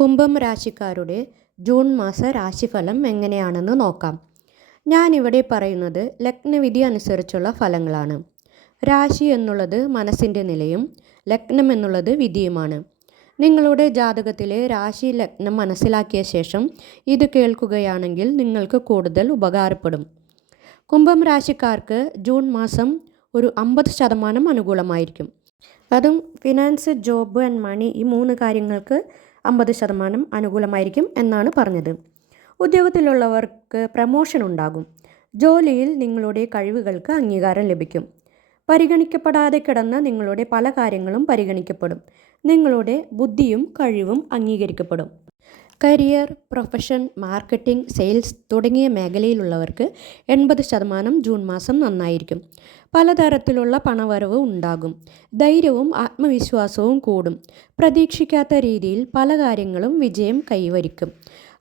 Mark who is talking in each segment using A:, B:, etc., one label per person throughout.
A: കുംഭം രാശിക്കാരുടെ ജൂൺ മാസ രാശിഫലം എങ്ങനെയാണെന്ന് നോക്കാം. ഞാനിവിടെ പറയുന്നത് ലഗ്നവിധി അനുസരിച്ചുള്ള ഫലങ്ങളാണ്. രാശി എന്നുള്ളത് മനസ്സിന്റെ നിലയും ലഗ്നം എന്നുള്ളത് വിധിയുമാണ്. നിങ്ങളുടെ ജാതകത്തിലെ രാശി ലഗ്നം മനസ്സിലാക്കിയ ശേഷം ഇത് കേൾക്കുകയാണെങ്കിൽ നിങ്ങൾക്ക് കൂടുതൽ ഉപകാരപ്പെടും. കുംഭം രാശിക്കാർക്ക് ജൂൺ മാസം ഒരു അമ്പത് ശതമാനം അനുകൂലമായിരിക്കും. അതും ഫിനാൻസ് ജോബ് ആൻഡ് മണി ഈ മൂന്ന് കാര്യങ്ങൾക്ക് അമ്പത് ശതമാനം അനുകൂലമായിരിക്കും എന്നാണ് പറഞ്ഞത്. ഉദ്യോഗത്തിലുള്ളവർക്ക് പ്രമോഷൻ ഉണ്ടാകും. ജോലിയിൽ നിങ്ങളുടെ കഴിവുകൾക്ക് അംഗീകാരം ലഭിക്കും. പരിഗണിക്കപ്പെടാതെ കിടന്ന നിങ്ങളുടെ പല കാര്യങ്ങളും പരിഗണിക്കപ്പെടും. നിങ്ങളുടെ ബുദ്ധിയും കഴിവും അംഗീകരിക്കപ്പെടും. കരിയർ പ്രൊഫഷൻ മാർക്കറ്റിംഗ് സെയിൽസ് തുടങ്ങിയ മേഖലയിലുള്ളവർക്ക് എൺപത് ശതമാനം ജൂൺ മാസം നന്നായിരിക്കും. പലതരത്തിലുള്ള പണവരവ് ഉണ്ടാകും. ധൈര്യവും ആത്മവിശ്വാസവും കൂടും. പ്രതീക്ഷിക്കാത്ത രീതിയിൽ പല കാര്യങ്ങളും വിജയം കൈവരിക്കും.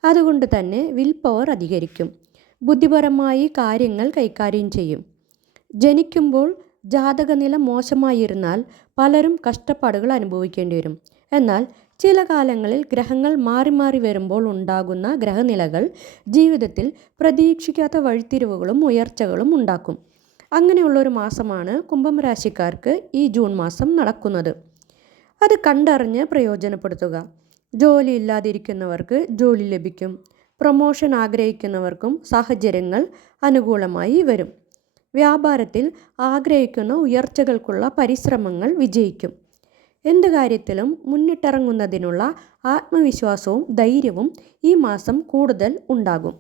A: അതുകൊണ്ട് തന്നെ വിൽ പവർ അധികരിക്കും. ബുദ്ധിപരമായി കാര്യങ്ങൾ കൈകാര്യം ചെയ്യും. ജനിക്കുമ്പോൾ ജാതകനില മോശമായിരുന്നാൽ പലരും കഷ്ടപ്പാടുകൾ അനുഭവിക്കേണ്ടി വരും. എന്നാൽ ചില കാലങ്ങളിൽ ഗ്രഹങ്ങൾ മാറി മാറി വരുമ്പോൾ ഉണ്ടാകുന്ന ഗ്രഹനിലകൾ ജീവിതത്തിൽ പ്രതീക്ഷിക്കാത്ത വഴിത്തിരിവുകളും ഉയർച്ചകളും ഉണ്ടാക്കും. അങ്ങനെയുള്ളൊരു മാസമാണ് കുംഭം രാശിക്കാർക്ക് ഈ ജൂൺ മാസം നടക്കുന്നത്. അത് കണ്ടറിഞ്ഞ് പ്രയോജനപ്പെടുത്തുക. ജോലി ഇല്ലാതിരിക്കുന്നവർക്ക് ജോലി ലഭിക്കും. പ്രൊമോഷൻ ആഗ്രഹിക്കുന്നവർക്കും സാഹചര്യങ്ങൾ അനുകൂലമായി വരും. വ്യാപാരത്തിൽ ആഗ്രഹിക്കുന്ന ഉയർച്ചകൾക്കുള്ള പരിശ്രമങ്ങൾ വിജയിക്കും. എന്ത് കാര്യത്തിലും മുന്നിട്ടിറങ്ങുന്നതിനുള്ള ആത്മവിശ്വാസവും ധൈര്യവും ഈ മാസം കൂടുതൽ ഉണ്ടാകും.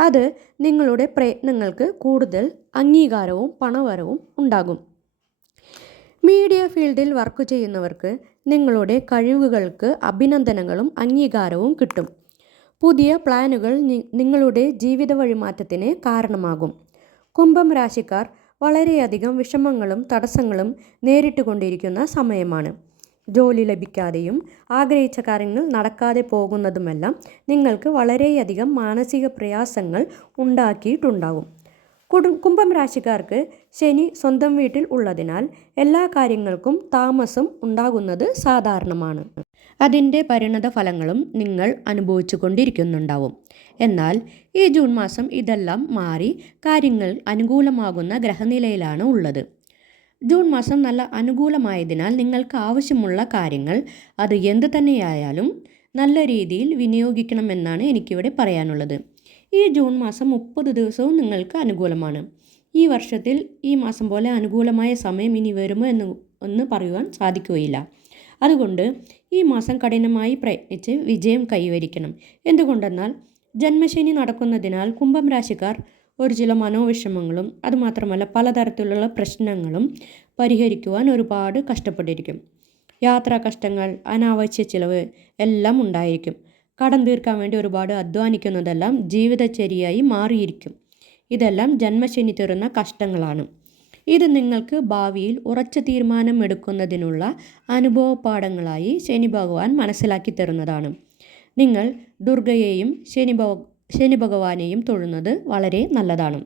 A: അത് നിങ്ങളുടെ പ്രയത്നങ്ങൾക്ക് കൂടുതൽ അംഗീകാരവും പണവരവും ഉണ്ടാകും. മീഡിയ ഫീൽഡിൽ വർക്ക് ചെയ്യുന്നവർക്ക് നിങ്ങളുടെ കഴിവുകൾക്ക് അഭിനന്ദനങ്ങളും അംഗീകാരവും കിട്ടും. പുതിയ പ്ലാനുകൾ നിങ്ങളുടെ ജീവിത വഴിമാറ്റത്തിന് കാരണമാകും. കുംഭം രാശിക്കാർ വളരെയധികം വിഷമങ്ങളും തടസ്സങ്ങളും നേരിട്ടുകൊണ്ടിരിക്കുന്ന സമയമാണ്. ജോലി ലഭിക്കാതെയും ആഗ്രഹിച്ച കാര്യങ്ങൾ നടക്കാതെ പോകുന്നതുമെല്ലാം നിങ്ങൾക്ക് വളരെയധികം മാനസിക പ്രയാസങ്ങൾ ഉണ്ടാക്കിയിട്ടുണ്ടാകും. കുടു കുംഭം രാശിക്കാർക്ക് ശനി സ്വന്തം വീട്ടിൽ ഉള്ളതിനാൽ എല്ലാ കാര്യങ്ങൾക്കും താമസം ഉണ്ടാകുന്നത് സാധാരണമാണ്. അതിന്റെ പരിണത ഫലങ്ങളും നിങ്ങൾ അനുഭവിച്ചു കൊണ്ടിരിക്കുന്നുണ്ടാവും എന്നാൽ ഈ ജൂൺ മാസം ഇതെല്ലാം മാറി കാര്യങ്ങൾ അനുകൂലമാകുന്ന ഗ്രഹനിലയിലാണ് ഉള്ളത്. ജൂൺ മാസം നല്ല അനുകൂലമായതിനാൽ നിങ്ങൾക്ക് ആവശ്യമുള്ള കാര്യങ്ങൾ അത് എന്ത് തന്നെയായാലും നല്ല രീതിയിൽ വിനിയോഗിക്കണമെന്നാണ് എനിക്കിവിടെ പറയാനുള്ളത്. ഈ ജൂൺ മാസം മുപ്പത് ദിവസവും നിങ്ങൾക്ക് അനുകൂലമാണ്. ഈ വർഷത്തിൽ ഈ മാസം പോലെ അനുകൂലമായ സമയം ഇനി വരുമോ എന്ന് ഒന്ന് പറയുവാൻ സാധിക്കുകയില്ല. അതുകൊണ്ട് ഈ മാസം കഠിനമായി പ്രയത്നിച്ച് വിജയം കൈവരിക്കണം. എന്തുകൊണ്ടെന്നാൽ ജന്മശനി നടക്കുന്നതിനാൽ കുംഭം രാശിക്കാർ ഒരു ചില മനോവിഷമങ്ങളും അതുമാത്രമല്ല പലതരത്തിലുള്ള പ്രശ്നങ്ങളും പരിഹരിക്കുവാൻ ഒരുപാട് കഷ്ടപ്പെട്ടിരിക്കും. യാത്രാ കഷ്ടങ്ങൾ അനാവശ്യ ചിലവ് എല്ലാം ഉണ്ടായിരിക്കും. കടം തീർക്കാൻ വേണ്ടി ഒരുപാട് അധ്വാനിക്കുന്നതെല്ലാം ജീവിതചര്യയായി മാറിയിരിക്കും. ഇതെല്ലാം ജന്മശനി തരുന്ന കഷ്ടങ്ങളാണ്. ഇത് നിങ്ങൾക്ക് ഭാവിയിൽ ഉറച്ച തീരുമാനം എടുക്കുന്നതിനുള്ള അനുഭവപാഠങ്ങളായി ശനി ഭഗവാൻ മനസ്സിലാക്കി തരുന്നതാണ്. നിങ്ങൾ ദുർഗയെയും ശനി ശനി ഭഗവാനെയും തൊഴുന്നത് വളരെ നല്ലതാണ്.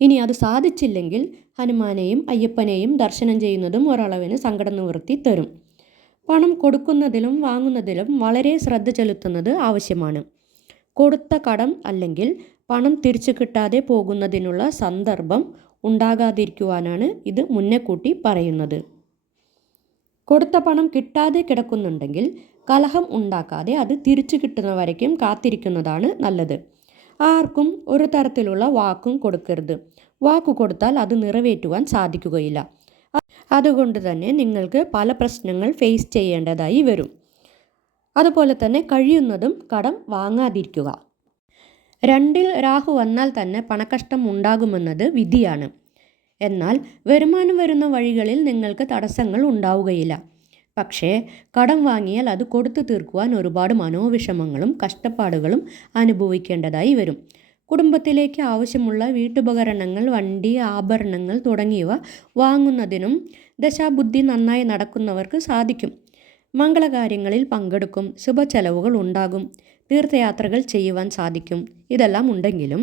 A: ഇനി അത് സാധിച്ചില്ലെങ്കിൽ ഹനുമാനെയും അയ്യപ്പനെയും ദർശനം ചെയ്യുന്നതും ഒരളവിന് സങ്കടം നിവൃത്തി തരും. പണം കൊടുക്കുന്നതിലും വാങ്ങുന്നതിലും വളരെ ശ്രദ്ധ ചെലുത്തുന്നത് ആവശ്യമാണ്. കൊടുത്ത കടം അല്ലെങ്കിൽ പണം തിരിച്ചു കിട്ടാതെ പോകുന്നതിനുള്ള സന്ദർഭം ഉണ്ടാകാതിരിക്കുവാനാണ് ഇത് മുന്നേ കൂട്ടി പറയുന്നത്. കൊടുത്ത പണം കിട്ടാതെ കിടക്കുന്നുണ്ടെങ്കിൽ കലഹം ഉണ്ടാക്കാതെ അത് തിരിച്ചു കിട്ടുന്നവരേക്കും കാത്തിരിക്കുന്നതാണ് നല്ലത്. ആർക്കും ഒരു തരത്തിലുള്ള വാക്കും കൊടുക്കരുത്. വാക്ക് കൊടുത്താൽ അത് നിറവേറ്റുവാൻ സാധിക്കുകയില്ല. അതുകൊണ്ട് തന്നെ നിങ്ങൾക്ക് പല പ്രശ്നങ്ങൾ ഫേസ് ചെയ്യേണ്ടതായി വരും. അതുപോലെ തന്നെ കഴിയുന്നതും കടം വാങ്ങാതിരിക്കുക. രണ്ടിൽ രാഹു വന്നാൽ തന്നെ പണക്കഷ്ടം ഉണ്ടാകുമെന്നത് വിധിയാണ്. എന്നാൽ വരുമാനം വരുന്ന വഴികളിൽ നിങ്ങൾക്ക് തടസ്സങ്ങൾ ഉണ്ടാവുകയില്ല. പക്ഷേ കടം വാങ്ങിയാൽ അത് കൊടുത്തു തീർക്കുവാൻ ഒരുപാട് മനോവിഷമങ്ങളും കഷ്ടപ്പാടുകളും അനുഭവിക്കേണ്ടതായി വരും. കുടുംബത്തിലേക്ക് ആവശ്യമുള്ള വീട്ടുപകരണങ്ങൾ വണ്ടി ആഭരണങ്ങൾ തുടങ്ങിയവ വാങ്ങുന്നതിനും ദശാബുദ്ധി നന്നായി നടക്കുന്നവർക്ക് സാധിക്കും. മംഗളകാര്യങ്ങളിൽ പങ്കെടുക്കും ശുഭചെലവുകൾ ഉണ്ടാകും തീർത്ഥയാത്രകൾ ചെയ്യുവാൻ സാധിക്കും. ഇതെല്ലാം ഉണ്ടെങ്കിലും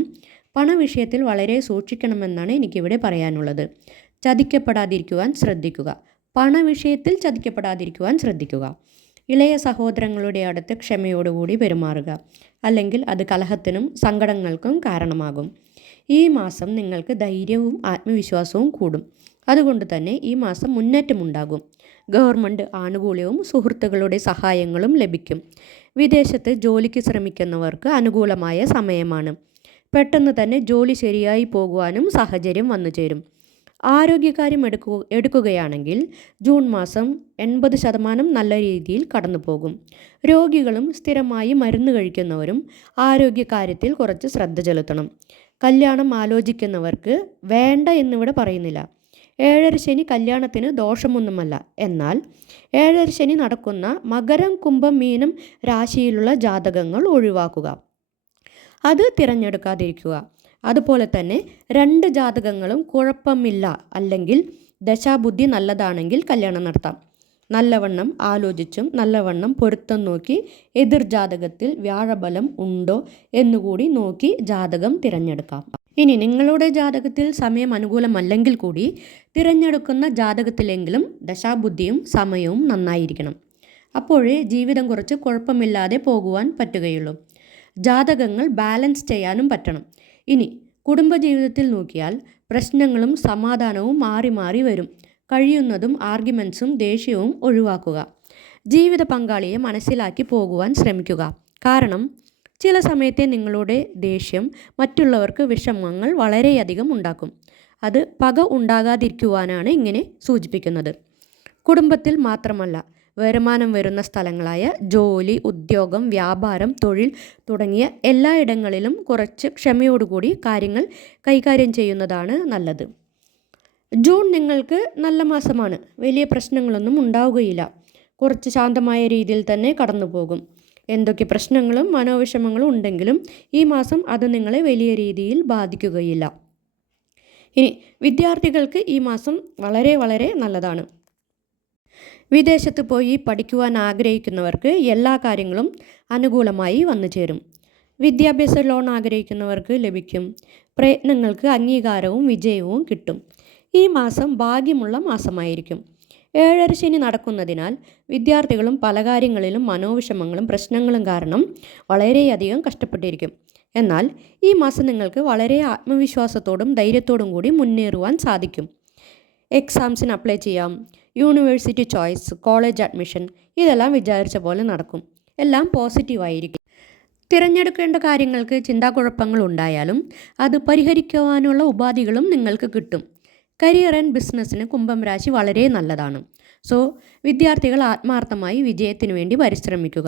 A: പണവിഷയത്തിൽ വളരെ സൂക്ഷിക്കണമെന്നാണ് എനിക്കിവിടെ പറയാനുള്ളത്. ചതിക്കപ്പെടാതിരിക്കുവാൻ ശ്രദ്ധിക്കുക. പണവിഷയത്തിൽ ചതിക്കപ്പെടാതിരിക്കുവാൻ ശ്രദ്ധിക്കുക. ഇളയ സഹോദരങ്ങളുടെ അടുത്ത് ക്ഷമയോടുകൂടി പെരുമാറുക. അല്ലെങ്കിൽ അത് കലഹത്തിനും സങ്കടങ്ങൾക്കും കാരണമാകും. ഈ മാസം നിങ്ങൾക്ക് ധൈര്യവും ആത്മവിശ്വാസവും കൂടും. അതുകൊണ്ട് തന്നെ ഈ മാസം മുന്നേറ്റമുണ്ടാകും ഗവൺമെന്റ് ആനുകൂല്യവും സുഹൃത്തുക്കളുടെ സഹായങ്ങളും ലഭിക്കും. വിദേശത്ത് ജോലിക്ക് ശ്രമിക്കുന്നവർക്ക് അനുകൂലമായ സമയമാണ്. പെട്ടെന്ന് തന്നെ ജോലി ശരിയായി പോകുവാനും സാഹചര്യം വന്നു ചേരും ആരോഗ്യകാര്യം എടുക്കു എടുക്കുകയാണെങ്കിൽ ജൂൺ മാസം എൺപത് ശതമാനം നല്ല രീതിയിൽ കടന്നു പോകും രോഗികളും സ്ഥിരമായി മരുന്ന് കഴിക്കുന്നവരും ആരോഗ്യകാര്യത്തിൽ കുറച്ച് ശ്രദ്ധ ചെലുത്തണം. കല്യാണം ആലോചിക്കുന്നവർക്ക് വേണ്ട എന്നിവിടെ പറയുന്നില്ല. ഏഴര ശനി കല്യാണത്തിന് ദോഷമൊന്നുമല്ല. എന്നാൽ ഏഴര ശനി നടക്കുന്ന മകരം കുംഭം മീനം രാശിയിലുള്ള ജാതകങ്ങൾ ഒഴിവാക്കുക. അത് തിരഞ്ഞെടുക്കാതിരിക്കുക. അതുപോലെ തന്നെ രണ്ട് ജാതകങ്ങളും കുഴപ്പമില്ല അല്ലെങ്കിൽ ദശാബുദ്ധി നല്ലതാണെങ്കിൽ കല്യാണം നടത്താം. നല്ലവണ്ണം ആലോചിച്ചും നല്ലവണ്ണം പൊരുത്തം നോക്കി എതിർ ജാതകത്തിൽ വ്യാഴബലം ഉണ്ടോ എന്നുകൂടി നോക്കി ജാതകം തിരഞ്ഞെടുക്കാം. ഇനി നിങ്ങളുടെ ജാതകത്തിൽ സമയം അനുകൂലമല്ലെങ്കിൽ കൂടി തിരഞ്ഞെടുക്കുന്ന ജാതകത്തിലെങ്കിലും ദശാബുദ്ധിയും സമയവും നന്നായിരിക്കണം. അപ്പോഴേ ജീവിതം കുറച്ച് കുഴപ്പമില്ലാതെ പോകുവാൻ പറ്റുകയുള്ളൂ. ജാതകങ്ങൾ ബാലൻസ് ചെയ്യാനും പറ്റണം. ഇനി കുടുംബജീവിതത്തിൽ നോക്കിയാൽ പ്രശ്നങ്ങളും സമാധാനവും മാറി മാറി വരും. കഴിയുന്നതും ആർഗ്യുമെൻസും ദേഷ്യവും ഒഴിവാക്കുക. ജീവിത പങ്കാളിയെ മനസ്സിലാക്കി പോകുവാൻ ശ്രമിക്കുക. കാരണം ചില സമയത്തെ നിങ്ങളുടെ ദേഷ്യം മറ്റുള്ളവർക്ക് വിഷമങ്ങൾ വളരെയധികം ഉണ്ടാക്കും. അത് പക ഉണ്ടാകാതിരിക്കുവാനാണ് ഇങ്ങനെ സൂചിപ്പിക്കുന്നത്. കുടുംബത്തിൽ മാത്രമല്ല വരുമാനം വരുന്ന സ്ഥലങ്ങളായ ജോലി ഉദ്യോഗം വ്യാപാരം തൊഴിൽ തുടങ്ങിയ എല്ലായിടങ്ങളിലും കുറച്ച് ക്ഷമയോടുകൂടി കാര്യങ്ങൾ കൈകാര്യം ചെയ്യുന്നതാണ് നല്ലത്. ജൂൺ നിങ്ങൾക്ക് നല്ല മാസമാണ്. വലിയ പ്രശ്നങ്ങളൊന്നും ഉണ്ടാവുകയില്ല. കുറച്ച് ശാന്തമായ രീതിയിൽ തന്നെ കടന്നു പോകും എന്തൊക്കെ പ്രശ്നങ്ങളും മനോവിഷമങ്ങളും ഉണ്ടെങ്കിലും ഈ മാസം അത് നിങ്ങളെ വലിയ രീതിയിൽ ബാധിക്കുകയില്ല. ഇനി വിദ്യാർത്ഥികൾക്ക് ഈ മാസം വളരെ വളരെ നല്ലതാണ്. വിദേശത്ത് പോയി പഠിക്കുവാൻ ആഗ്രഹിക്കുന്നവർക്ക് എല്ലാ കാര്യങ്ങളും അനുകൂലമായി വന്നു ചേരും. വിദ്യാഭ്യാസ ലോൺ ആഗ്രഹിക്കുന്നവർക്ക് ലഭിക്കും. പ്രയത്നങ്ങൾക്ക് അംഗീകാരവും വിജയവും കിട്ടും. ഈ മാസം ഭാഗ്യമുള്ള മാസമായിരിക്കും. ഏഴര ശനി നടക്കുന്നതിനാൽ വിദ്യാർത്ഥികളും പല കാര്യങ്ങളിലും മനോവിഷമങ്ങളും പ്രശ്നങ്ങളും കാരണം വളരെയധികം കഷ്ടപ്പെട്ടിരിക്കും. എന്നാൽ ഈ മാസം നിങ്ങൾക്ക് വളരെ ആത്മവിശ്വാസത്തോടും ധൈര്യത്തോടും കൂടി മുന്നേറുവാൻ സാധിക്കും. എക്സാംസിന് അപ്ലൈ ചെയ്യാം. യൂണിവേഴ്സിറ്റി ചോയ്സ് കോളേജ് അഡ്മിഷൻ ഇതെല്ലാം വിചാരിച്ച പോലെ നടക്കും. എല്ലാം പോസിറ്റീവായിരിക്കും തിരഞ്ഞെടുക്കേണ്ട കാര്യങ്ങൾക്ക് ചിന്താക്കുഴപ്പങ്ങൾ ഉണ്ടായാലും അത് പരിഹരിക്കുവാനുള്ള ഉപാധികളും നിങ്ങൾക്ക് കിട്ടും. കരിയർ ആൻഡ് ബിസിനസ്സിന് കുംഭം രാശി വളരെ നല്ലതാണ്. സോ വിദ്യാർത്ഥികൾ ആത്മാർത്ഥമായി വിജയത്തിന് വേണ്ടി പരിശ്രമിക്കുക.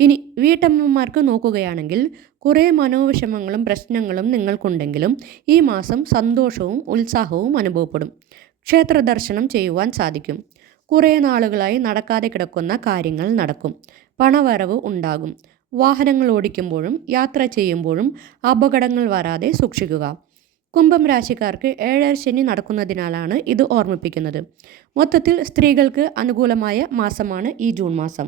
A: ഇനി വീട്ടമ്മമാർക്ക് നോക്കുകയാണെങ്കിൽ കുറേ മനോവിഷമങ്ങളും പ്രശ്നങ്ങളും നിങ്ങൾക്കുണ്ടെങ്കിലും ഈ മാസം സന്തോഷവും ഉത്സാഹവും അനുഭവപ്പെടും. ക്ഷേത്ര ദർശനം ചെയ്യുവാൻ സാധിക്കും. കുറേ നാളുകളായി നടക്കാതെ കിടക്കുന്ന കാര്യങ്ങൾ നടക്കും. പണവരവ് ഉണ്ടാകും. വാഹനങ്ങൾ ഓടിക്കുമ്പോഴും യാത്ര ചെയ്യുമ്പോഴും അപകടങ്ങൾ വരാതെ സൂക്ഷിക്കുക. കുംഭം രാശിക്കാർക്ക് ഏഴര ശനി നടക്കുന്നതിനാലാണ് ഇത് ഓർമ്മിപ്പിക്കുന്നത്. മൊത്തത്തിൽ സ്ത്രീകൾക്ക് അനുകൂലമായ മാസമാണ് ഈ ജൂൺ മാസം.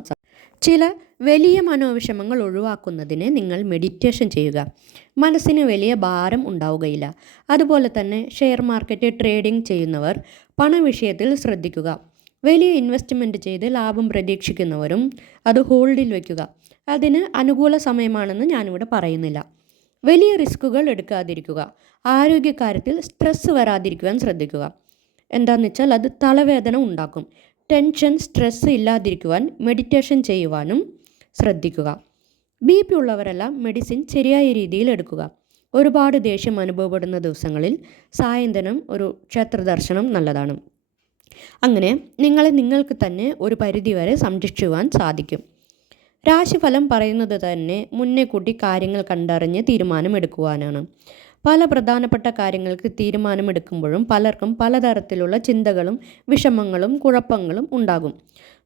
A: ചില വലിയ മനോവിഷമങ്ങൾ ഒഴിവാക്കുന്നതിന് നിങ്ങൾ മെഡിറ്റേഷൻ ചെയ്യുക. മനസ്സിന് വലിയ ഭാരം ഉണ്ടാവുകയില്ല. അതുപോലെ തന്നെ ഷെയർ മാർക്കറ്റ് ട്രേഡിംഗ് ചെയ്യുന്നവർ പണവിഷയത്തിൽ ശ്രദ്ധിക്കുക. വലിയ ഇൻവെസ്റ്റ്മെന്റ് ചെയ്ത് ലാഭം പ്രതീക്ഷിക്കുന്നവരും അത് ഹോൾഡിൽ വയ്ക്കുക അതിന് അനുകൂല സമയമാണെന്ന് ഞാനിവിടെ പറയുന്നില്ല. വലിയ റിസ്കുകൾ എടുക്കാതിരിക്കുക. ആരോഗ്യകാര്യത്തിൽ സ്ട്രെസ് വരാതിരിക്കുവാൻ ശ്രദ്ധിക്കുക. എന്താണെന്ന് വെച്ചാൽ അത് തലവേദന ഉണ്ടാക്കും. ടെൻഷൻ സ്ട്രെസ് ഇല്ലാതിരിക്കുവാൻ മെഡിറ്റേഷൻ ചെയ്യുവാനും ശ്രദ്ധിക്കുക. ബി പി ഉള്ളവരെല്ലാം മെഡിസിൻ ശരിയായ രീതിയിൽ എടുക്കുക. ഒരുപാട് ദേഷ്യം അനുഭവപ്പെടുന്ന ദിവസങ്ങളിൽ സായന്തനം ഒരു ക്ഷേത്ര ദർശനം നല്ലതാണ്. അങ്ങനെ നിങ്ങളെ നിങ്ങൾക്ക് തന്നെ ഒരു പരിധിവരെ സംരക്ഷിക്കുവാൻ സാധിക്കും. രാശിഫലം പറയുന്നത് തന്നെ മുന്നേ കൂട്ടി കാര്യങ്ങൾ കണ്ടറിഞ്ഞ് തീരുമാനമെടുക്കുവാനാണ്. പല പ്രധാനപ്പെട്ട കാര്യങ്ങൾക്ക് തീരുമാനമെടുക്കുമ്പോഴും പലർക്കും പലതരത്തിലുള്ള ചിന്തകളും വിഷമങ്ങളും കുഴപ്പങ്ങളും ഉണ്ടാകും.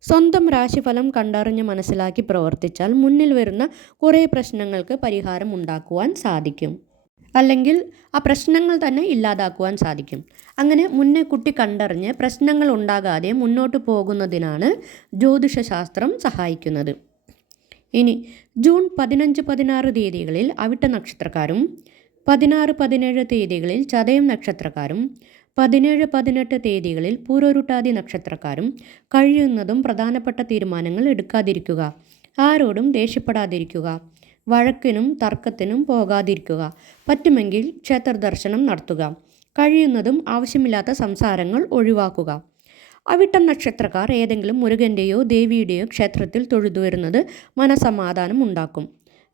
A: സ്വന്തം രാശിഫലം കണ്ടറിഞ്ഞ് മനസ്സിലാക്കി പ്രവർത്തിച്ചാൽ മുന്നിൽ വരുന്ന കുറേ പ്രശ്നങ്ങൾക്ക് പരിഹാരം ഉണ്ടാക്കുവാൻ സാധിക്കും. അല്ലെങ്കിൽ ആ പ്രശ്നങ്ങൾ തന്നെ ഇല്ലാതാക്കുവാൻ സാധിക്കും. അങ്ങനെ മുന്നേ കുട്ടി കണ്ടറിഞ്ഞ് പ്രശ്നങ്ങൾ ഉണ്ടാകാതെ മുന്നോട്ട് പോകുന്നതിനാണ് ജ്യോതിഷശാസ്ത്രം സഹായിക്കുന്നത്. ഇനി ജൂൺ പതിനഞ്ച് പതിനാറ് തീയതികളിൽ അവിട്ട നക്ഷത്രക്കാരും പതിനാറ് പതിനേഴ് തീയതികളിൽ ചതയം നക്ഷത്രക്കാരും പതിനേഴ് പതിനെട്ട് തീയതികളിൽ പൂരോരുട്ടാതി നക്ഷത്രക്കാരും കഴിയുന്നതും പ്രധാനപ്പെട്ട തീരുമാനങ്ങൾ എടുക്കാതിരിക്കുക. ആരോടും ദേഷ്യപ്പെടാതിരിക്കുക. വഴക്കിനും തർക്കത്തിനും പോകാതിരിക്കുക. പറ്റുമെങ്കിൽ ക്ഷേത്ര ദർശനം നടത്തുക. കഴിയുന്നതും ആവശ്യമില്ലാത്ത സംസാരങ്ങൾ ഒഴിവാക്കുക. അവിട്ടം നക്ഷത്രക്കാർ ഏതെങ്കിലും മുരുകന്റെയോ ദേവിയുടെയോ ക്ഷേത്രത്തിൽ തൊഴുതു വരുന്നത് മനസമാധാനം ഉണ്ടാക്കും.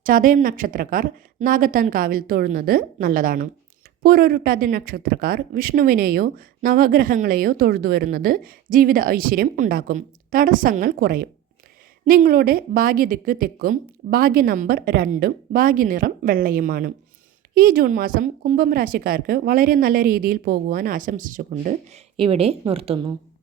A: ചതയം നക്ഷത്രക്കാർ നാഗത്താൻ കാവിൽ തൊഴുന്നത് നല്ലതാണ്. പൂർവരുട്ടാതി നക്ഷത്രക്കാർ വിഷ്ണുവിനെയോ നവഗ്രഹങ്ങളെയോ തൊഴുതു വരുന്നത് ജീവിത ഐശ്വര്യം ഉണ്ടാക്കും. തടസ്സങ്ങൾ കുറയും. നിങ്ങളുടെ ഭാഗ്യദിക്ക് തെക്കും ഭാഗ്യ നമ്പർ രണ്ടും ഭാഗ്യനിറം വെള്ളയുമാണ്. ഈ ജൂൺ മാസം കുംഭം രാശിക്കാർക്ക് വളരെ നല്ല രീതിയിൽ പോകുവാൻ ആശംസിച്ചുകൊണ്ട് ഇവിടെ നിർത്തുന്നു.